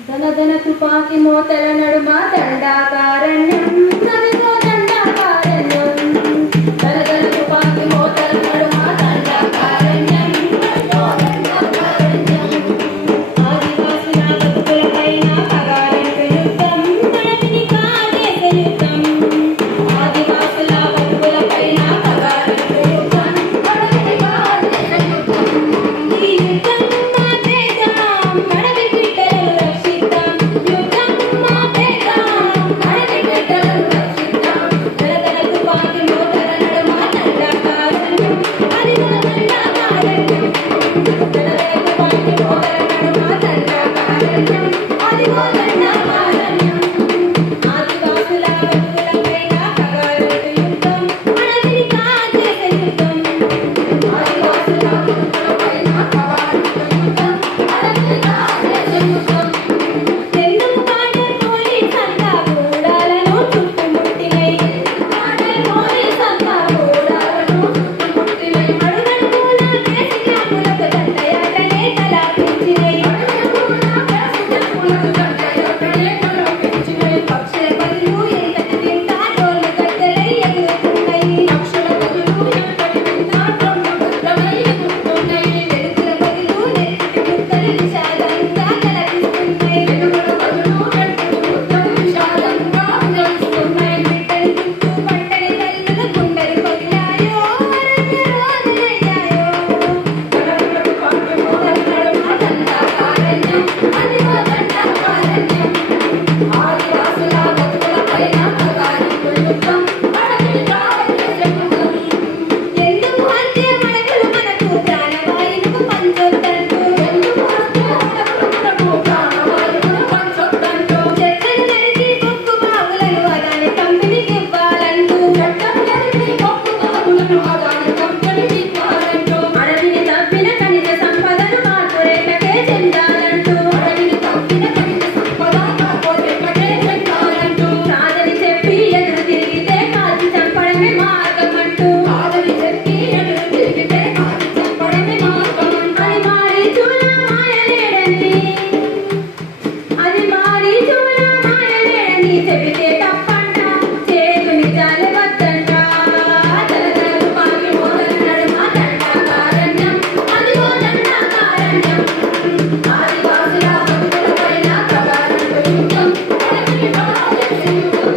ధన ధన తుపాకి మోతల నడుమ దండాకారణ్యం నదిగో దండాకారణ్యం ధన ధన తుపాకి మోతల నడుమ దండాకారణ్యం నదిగో దండాకారణ్యం ఆదివాసుల బతుకులపైన పగారెంటు యుద్ధం నడమిని కాదేశ యుద్ధం ఆదివాసుల బతుకులపైన పగారెంటు యుద్ధం నడమిని కాదేశ యుద్ధం ఈ యుద్ధం మా దేశం నడమి బిడ్డలు రక్షిద్దాం యుద్ధం మా దేశం నడమి బిడ్డలు రక్షిద్దాం ధన తుపాకి మోతల నడుమ దండాకారణ్యం అదిగో దండాకారణ్యం ధన తుపాకి మోతల నడుమ దండాకారణ్యం అదిగో దండాకారణ్యం ఆదివాసుల బతుకులపైన పగారెంటు యుద్ధం నడమిని కాదేశ యుద్ధం ఆదివాసుల బతుకులపైన పగారెంటు యుద్ధం నడమిని కాదేశ యుద్ధం ఎందుకు కాడే పోలీసంతా గూడాలను చుట్టుముట్టినై కాడే పోలీసంతా గూడాలను చుట్టుముట్టినై అడుగడుగునా కేసి క్యాంపులకు దండయాత్రనే తలపించినై అడుగడుగునా కేసి క్యాంపులకు దండయాత్రనే తలపించినై పక్షుల బదులు ఎంతటి తింటా డోలు గద్దలై ఎగురుతున్నాయి పక్షుల బదులు ఎంతటి తింటా డోలు గద్దలై ఎగురుతున్నాయి వెలుగుల బదులు నెత్తి ముద్దలు విషాదంగా కలపిస్తున్నాయి వెలుగుల బదులు నెత్తి ముద్దలు విషాదంగా కలపిస్తున్నాయి బిడ్డలు చుట్టూ పట్టని తల్లుల గుండెలు పగిలాయో అరణ్య రోజులయ్యాయో ధన తుపాకి మోతల నడుమ దండాకారణ్యం అదిగో దండాకారణ్యం ఆదివాసుల బతుకులపైన పగారెంటు యుద్ధం నడమిని కాదేశ యుద్ధం ఎందుకు హత్య మడకలు మనకు ప్రాణవాయువుకు పంచొద్దంటూ ఎందుకు హత్య మడకలు మనకు ప్రాణవాయువుకు పంచొద్దంటూ చెట్లను నరికి బొగ్గు బావులను అదాని కంపెనీకి ఇవ్వాలంటూ చట్టం నరికి బొగ్గు బావులను అదాని కంపెనీకి ఇవ్వాలంటూ అడవిని తవ్విన ఖనిజ సంపదను కార్పొరేట్లకే చెందాలంటూ అడవిని తవ్విన ఖనిజ సంపద కార్పొరేట్లకే చెందాలంటూ కాదని చెప్పి ఎదురు తిరిగితే కాల్చి చంపడమే మార్గం అంటూ కాదని చెప్పి ఎదురు తిరిగితే కాల్చి చంపడమే మార్గం అంటూ అది మారి చూడ మాయలేడని అది మారి చూడ మాయలేడని చెబితే తప్పంట చేతుని జాలి వద్దంట ధన తుపాకి మోతల నడుమ దండాకారణ్యం అదిగో దండాకారణ్యం ఆదివాసుల బతుకులపైన పగారెంటు యుద్ధం నడమిని కాదేశ యుద్ధం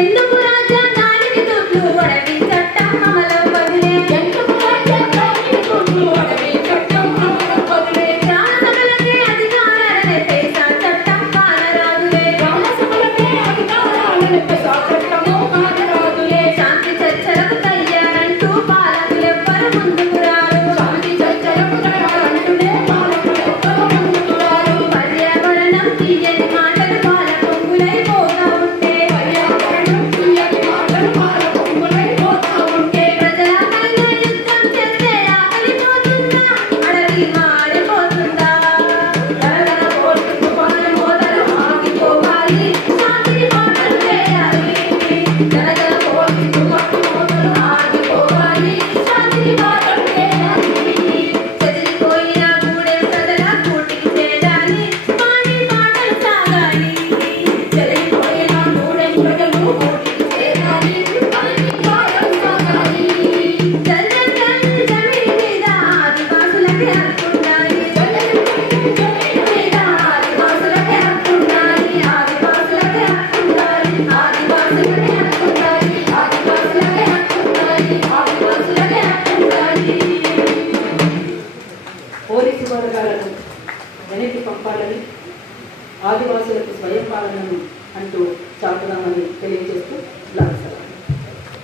ఎందుకు రాజ్యాంగానికి దుడ్లు అడవి చట్టం అమలవ్వదులే ఎందుకు రాజ్యాంగానికి దుడ్లు అడవి చట్టం అమలవ్వదులే గ్రామసభలకే అధికారాలనే పేసా చట్టం కానరాదులే గ్రామసభలకే అధికారాలనే పేసా చట్టము కానరాదులే శాంతి చర్చలకు తయ్యారంటూ పాలకులెవ్వరు ముందుకు రారు శాంతి చర్చలకు తయారంటూనే పాలకులెవ్వరు ముందుకు రారు పర్యావరణం తీయని మాటలు పాల పొంగులై పోతా ఉంటే పర్యావరణం తీయని మాటలు పాల పొంగులై పోతా ఉంటే ప్రజల ఆకలిలో యుద్ధం చేస్తే ఆకలి పోతుందా అడవి మాడిపోతుందా ధన పోటు తుఫాను మోతలు ఆగిపోవాలి శాంతిని మాటలు చేయాలి ధన పోటు తుఫాను మోతలు ఆగిపోవాలి శాంతిని మాటలు చేయాలి చెదిరిపోయిన గూడెం ప్రజల కూటికి చేరాలి మాని మాటలు సాగాలి చెదిరిపోయిన గూడెం ప్రజలు కూటికి చేరాలి మాని మాటలు సాగాలి జల్లంగల్ జమీన్ మీద ఆదివాసులకే హక్కుండాలి జల్లంగల్ జమీన్ మీద ఆదివాసులకే హక్కుండాలి ఆదివాసులకే హక్కుండాలి ఆదివాసులకే హక్కుండాలి ఆదివాసులకే హక్కుండాలి ఆదివాసులకే హక్కుండాలి పోలీసు వర్గాలను వెనక్కి పంపాలని ఆదివాసులకు స్వయం పాలనను అంటూ చాటుదామని తెలియజేస్తూ లాగా